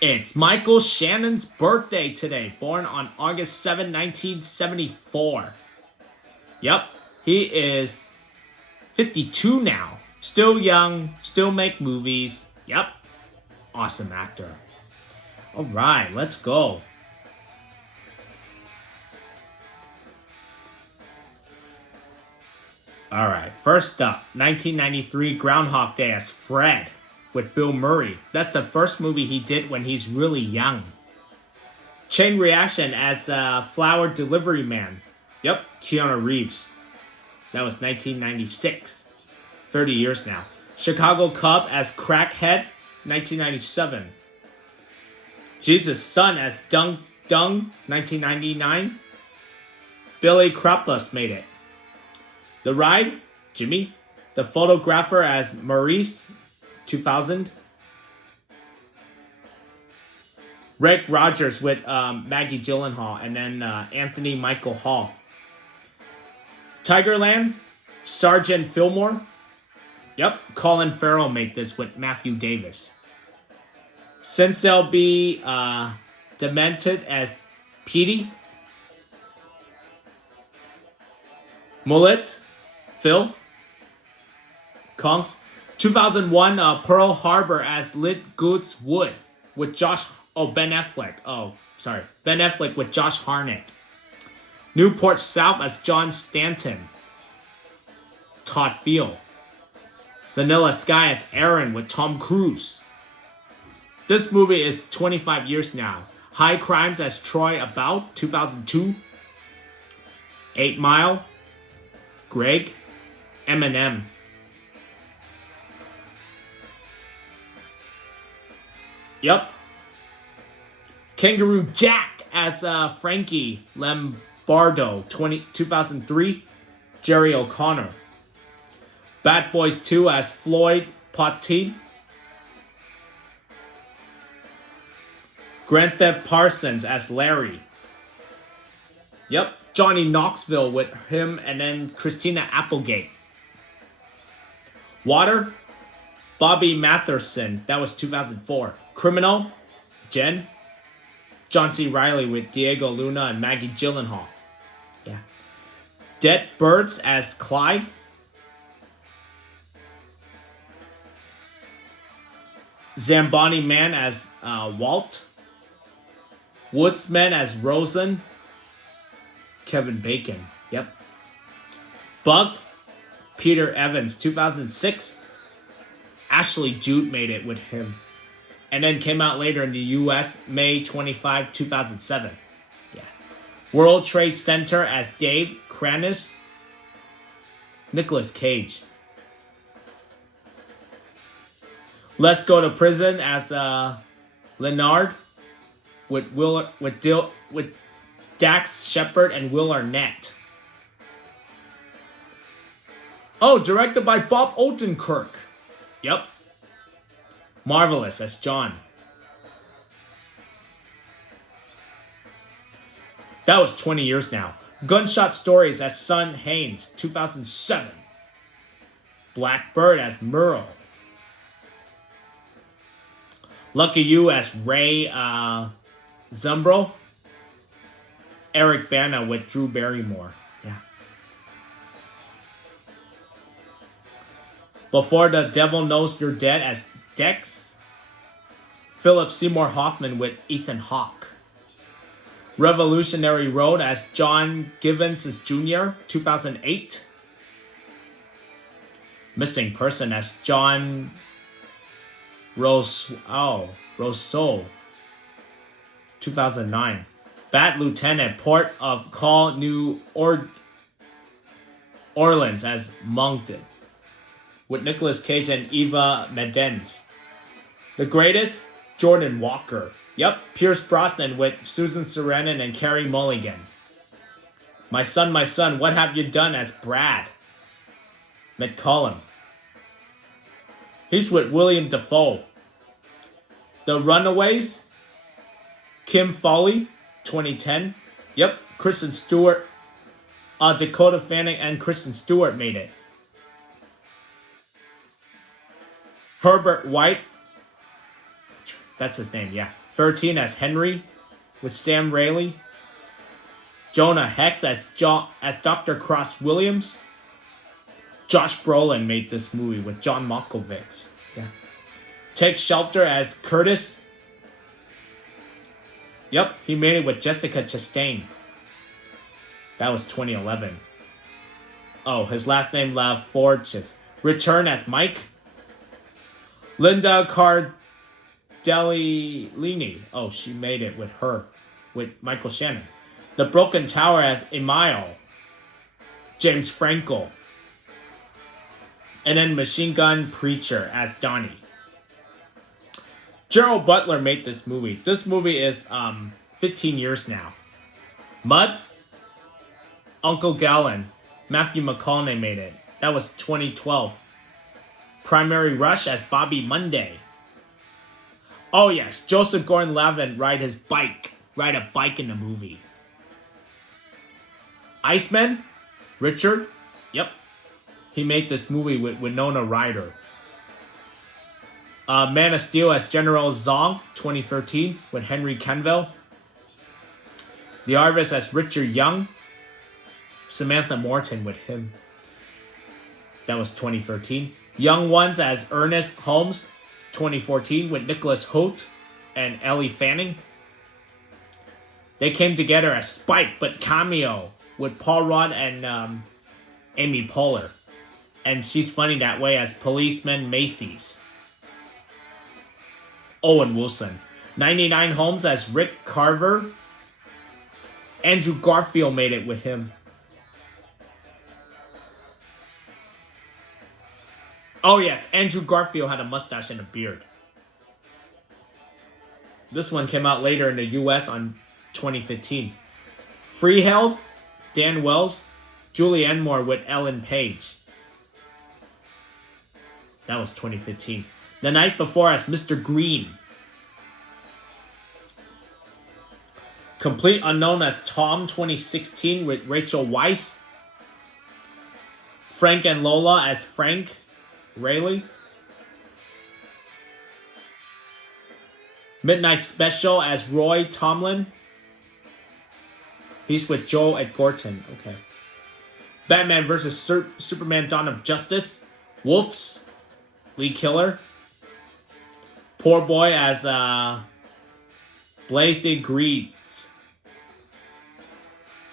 It's Michael Shannon's birthday today, born on August 7, 1974. Yep, he is 52 now. Still young, still make movies. Yep, awesome actor. All right, let's go. All right, first up, 1993 Groundhog Day as Fred with Bill Murray. That's the first movie he did when he's really young. Chain Reaction as Flower Delivery Man. Yep, Keanu Reeves. That was 1996. 30 years now. Chicago Cub as Crackhead, 1997. Jesus' Son as Dung Dung, 1999. Billy Krampus made it. The Ride, Jimmy. The Photographer as Maurice, 2000. Rick Rogers with Maggie Gyllenhaal and then Anthony Michael Hall. Tigerland, Sergeant Fillmore. Yep, Colin Farrell made this with Matthew Davis. Sincel B. Demented as Petey. Mullet, Phil. Kongs. 2001 Pearl Harbor as Lit Goods Wood with Ben Affleck. Ben Affleck with Josh Hartnett. Newport South as John Stanton. Todd Field. Vanilla Sky as Aaron with Tom Cruise. This movie is 25 years now. High Crimes as Troy About, 2002. 8 Mile. Greg. Eminem. Yep. Kangaroo Jack as Frankie Lombardo, 2003. Jerry O'Connor. Bad Boys 2 as Floyd Potteet. Grand Theft Parsons as Larry. Yep. Johnny Knoxville with him and then Christina Applegate. Water. Bobby Matherson. That was 2004. Criminal. Jen. John C. Reilly with Diego Luna and Maggie Gyllenhaal. Yeah. Dead Birds as Clyde. Zamboni Man as Walt. Woodsman as Rosen. Kevin Bacon. Yep. Bug. Peter Evans, 2006. Ashley Judd made it with him. And then came out later in the US, May 25, 2007. Yeah. World Trade Center as Dave Kranis. Nicolas Cage. Let's Go to Prison as Leonard with Dax Shepard and Will Arnett. Oh, directed by Bob Odenkirk. Yep. Marvelous as John. That was 20 years now. Gunshot Stories as Son Haynes, 2007. Blackbird as Merle. Lucky You as Ray Zumbro. Eric Bana with Drew Barrymore. Yeah. Before the Devil Knows You're Dead as Dex. Philip Seymour Hoffman with Ethan Hawke. Revolutionary Road as John Givens Jr., 2008. Missing Person as John Rousseau, 2009. Bad Lieutenant, Port of Call, New Orleans as Moncton, with Nicolas Cage and Eva Mendes. The Greatest, Jordan Walker. Yep, Pierce Brosnan with Susan Sarandon and Carey Mulligan. My Son, What Have You Done as Brad McCollum. He's with William Dafoe. The Runaways, Kim Foley, 2010. Yep, Kristen Stewart, Dakota Fanning and Kristen Stewart made it. Herbert White, That's his name, yeah. 13 as Henry with Sam Raimi. Jonah Hex as Dr. Cross Williams. Josh Brolin made this movie with John Malkovich. Yeah. Take Shelter as Curtis. Yep, he made it with Jessica Chastain. That was 2011. Oh, his last name La Forges. Return as Mike. Linda Cardellini. Oh, she made it with Michael Shannon. The Broken Tower as Emile. James Franco. And then Machine Gun Preacher as Donnie. Gerald Butler made this movie. This movie is 15 years now. Mud. Uncle Gallon. Matthew McConaughey made it. That was 2012. Primary Rush as Bobby Monday. Oh yes, Joseph Gordon-Levitt ride a bike in the movie. Iceman, Richard, yep. He made this movie with Winona Ryder. Man of Steel as General Zong, 2013, with Henry Cavill. The Harvest as Richard Young. Samantha Morton with him. That was 2013. Young Ones as Ernest Holmes, 2014, with Nicholas Hoult and Ellie Fanning. They came together as Spike, but cameo with Paul Rudd and Amy Poehler. And she's funny that way as Policeman Macy's. Owen Wilson. 99 Homes as Rick Carver. Andrew Garfield made it with him. Oh yes, Andrew Garfield had a mustache and a beard. This one came out later in the US on 2015. Freeheld, Dan Wells, Julianne Moore with Ellen Page. That was 2015. The Night Before as Mr. Green. Complete Unknown as Tom, 2016, with Rachel Weisz. Frank and Lola as Frank Rayleigh. Midnight Special as Roy Tomlin. He's with Joel Edgerton. Okay. Batman vs. Superman Dawn of Justice. Wolves. Lee Killer. Poor Boy as Blaze de Greaves.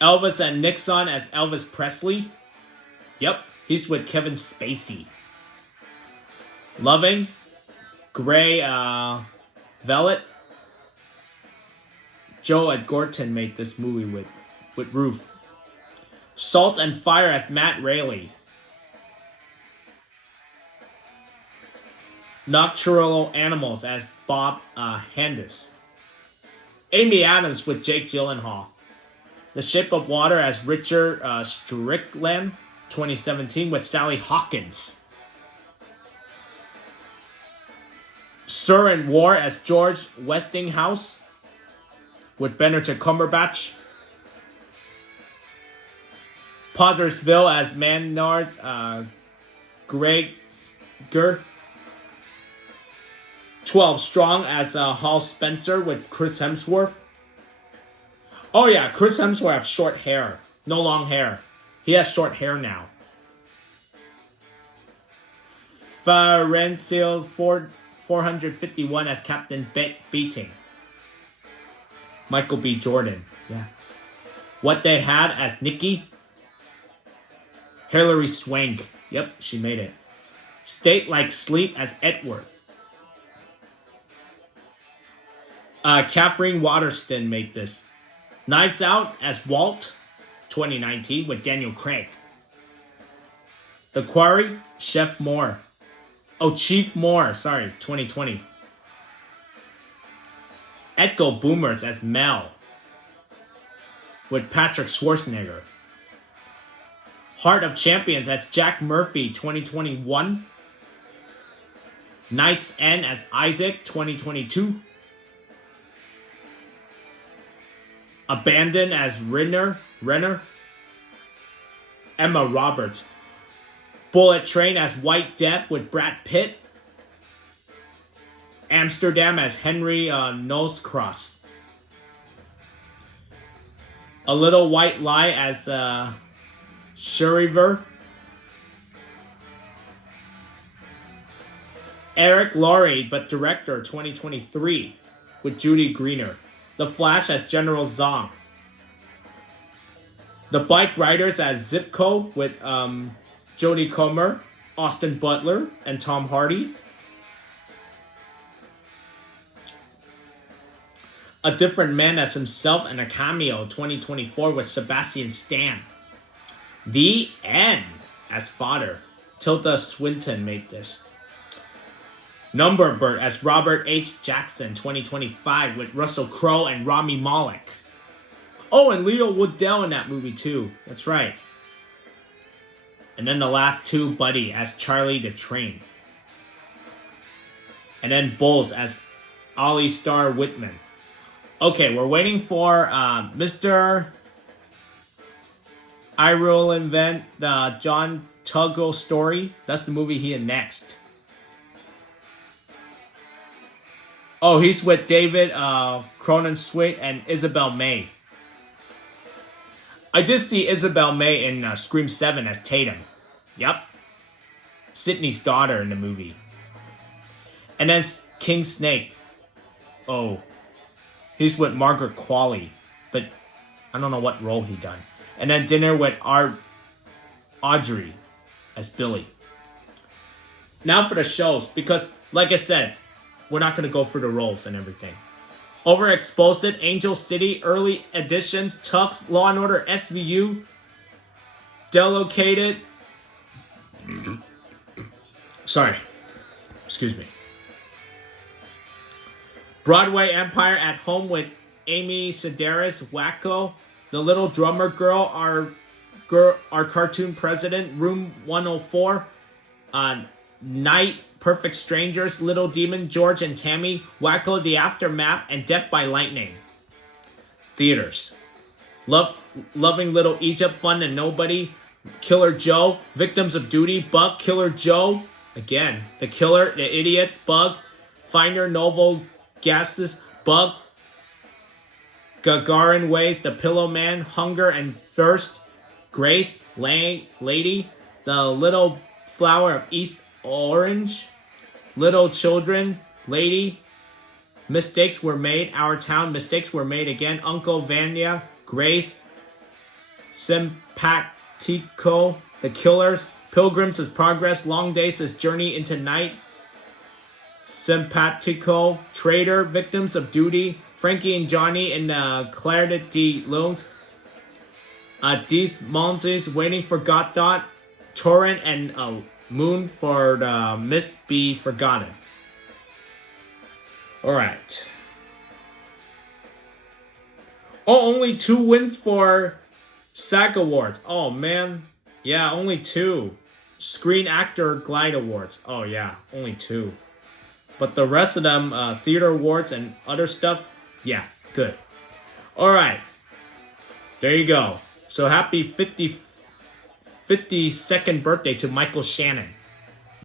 Elvis and Nixon as Elvis Presley. Yep, he's with Kevin Spacey. Loving. Gray Velvet. Joe Edgerton made this movie with Ruth. Salt and Fire as Matt Rayleigh. Nocturnal Animals as Bob Handis. Amy Adams with Jake Gyllenhaal. The Shape of Water as Richard Strickland, 2017, with Sally Hawkins. Sir and War as George Westinghouse, with Benedict Cumberbatch. Pottersville as Maynard's Gregor. 12 Strong as Hal Spencer with Chris Hemsworth. Oh yeah, Chris Hemsworth has short hair. No long hair. He has short hair now. Ferencil 451 as Captain Beating. Michael B. Jordan. Yeah. What They Had as Nikki. Hilary Swank. Yep, she made it. State Like Sleep as Edward. Catherine Waterston made this. Knives Out as Walt, 2019, with Daniel Craig. The Quarry, Chief Moore, 2020. Echo Boomers as Mel, with Patrick Schwarzenegger. Heart of Champions as Jack Murphy, 2021. Knight's End as Isaac, 2022. Abandoned as Renner. Emma Roberts. Bullet Train as White Death with Brad Pitt. Amsterdam as Henry Nosecross. A Little White Lie as Sheriver. Eric Laurie, but director 2023 with Judy Greener. The Flash as General Zong. The Bike Riders as Zipco with Jodie Comer, Austin Butler, and Tom Hardy. A Different Man as himself and a cameo 2024 with Sebastian Stan. The End as Father. Tilda Swinton made this. Number Bird as Robert H. Jackson 2025 with Russell Crowe and Rami Malek. Oh, and Leo Woodell in that movie too. That's right. And then the last two, Buddy as Charlie the Train. And then Bulls as Ollie Star Whitman. Okay, we're waiting for Mr. I Will Invent the John Tuggle Story. That's the movie he in next. Oh, he's with David Cronenweth and Isabel May. I did see Isabel May in Scream 7 as Tatum. Yep. Sydney's daughter in the movie. And then King Snake. Oh. He's with Margaret Qualley. But I don't know what role he done. And then Dinner with Audrey as Billy. Now for the shows. Because, like I said, we're not going to go through the roles and everything. Overexposed It, Angel City, Early Editions, Tux, Law & Order, SVU, Delocated. Sorry. Excuse me. Broadway Empire at Home with Amy Sedaris, Wacko, The Little Drummer Girl, our cartoon president, Room 104, Night, Perfect Strangers, Little Demon, George and Tammy, Wacko, The Aftermath, and Death by Lightning. Theaters. Loving Little Egypt, Fun and Nobody, Killer Joe, Victims of Duty, Bug, Killer Joe, again, The Killer, The Idiots, Bug, Finder Novo Gases, Bug, Gagarin Ways, The Pillow Man, Hunger and Thirst, Grace, Lady, The Little Flower of East Orange, Little Children, Lady, Mistakes Were Made, Our Town, Mistakes Were Made Again, Uncle Vanya, Grace, Simpatico, The Killers, Pilgrims' Progress, Long Days' Journey into Night, Simpatico, Traitor, Victims of Duty, Frankie and Johnny in Claire de Lune, Des Montes, Waiting for Godot, Torrent and Moon for the Mist Be Forgotten. Alright. Oh, only 2 wins for SAG Awards. Oh, man. Yeah, only 2. Screen Actor Glide Awards. Oh, yeah, only 2. But the rest of them, theater awards and other stuff, yeah, good. Alright. There you go. So happy 52nd birthday to Michael Shannon.